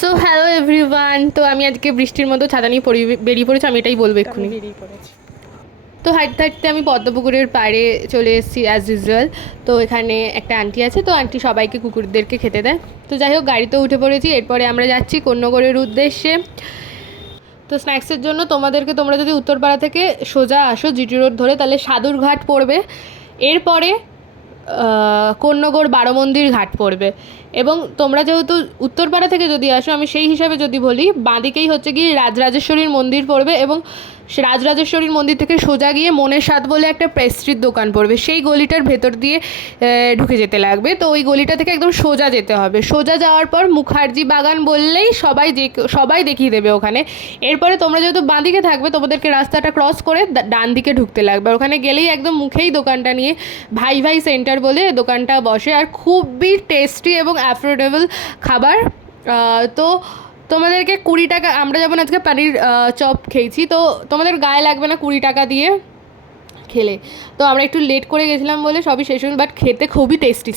So hello everyone, তো আমি আজকে বৃষ্টির মতো ছাতা নিয়ে বেরিয়ে পড়েছি, আমি এটাই বলবো এক্ষুনি। বেরিয়ে পড়েছি। তো হাঁটতে হাঁটতে আমি পদ্মপুকুরের পাড়ে চলে এসেছি অ্যাজ ইউজুয়াল। তো এখানে একটা আন্টি আছে, তো আন্টি সবাইকে কুকুরদেরকে খেতে দেয়। তো যাই হোক, গাড়িতে উঠে পড়েছি, এরপরে আমরা যাচ্ছি কোন্নগরের উদ্দেশ্যে। তো স্ন্যাক্সের জন্য তোমরা যদি উত্তরপাড়া থেকে সোজা আসো জিটি রোড ধরে, তাহলে সাদুরঘাট পড়বে। এরপরে কোন্নগর বারোমন্দির ঘাট পড়বে। এবং তোমরা যেহেতু উত্তরপাড়া থেকে যদি আসো, আমি সেই হিসাবে যদি বলি, বাঁদিকেই হচ্ছে গিয়ে রাজরাজেশ্বরীর মন্দির পড়বে, এবং রাজরাজেশ্বরীর মন্দির থেকে সোজা গিয়ে মনের স্বাদ বলে একটা পেস্ট্রির দোকান পড়বে। সেই গলিটার ভেতর দিয়ে ঢুকে যেতে লাগবে। তো ওই গলিটা থেকে একদম সোজা যেতে হবে। সোজা যাওয়ার পর মুখার্জি বাগান বললেই সবাই দেখিয়ে দেবে ওখানে। এরপরে তোমরা যেহেতু বাঁদিকে থাকবে, তোমাদেরকে রাস্তাটা ক্রস করে ডান দিকে ঢুকতে লাগবে। ওখানে গেলেই একদম মুখেই দোকানটা নিয়ে ভাই ভাই সেন্টার বলে দোকানটা বসে, আর খুবই টেস্টি এবং অ্যাফোর্ডেবল খাবার। তো তোমাদেরকে 20 টাকা, আমরা যেমন আজকে পানির চপ খেয়েছি, তো তোমাদের গায়ে লাগবে না 20 টাকা দিয়ে খেলে। তো আমরা একটু লেট করে গেছিলাম বলে সবই শেষ হল, বাট খেতে খুবই টেস্টি।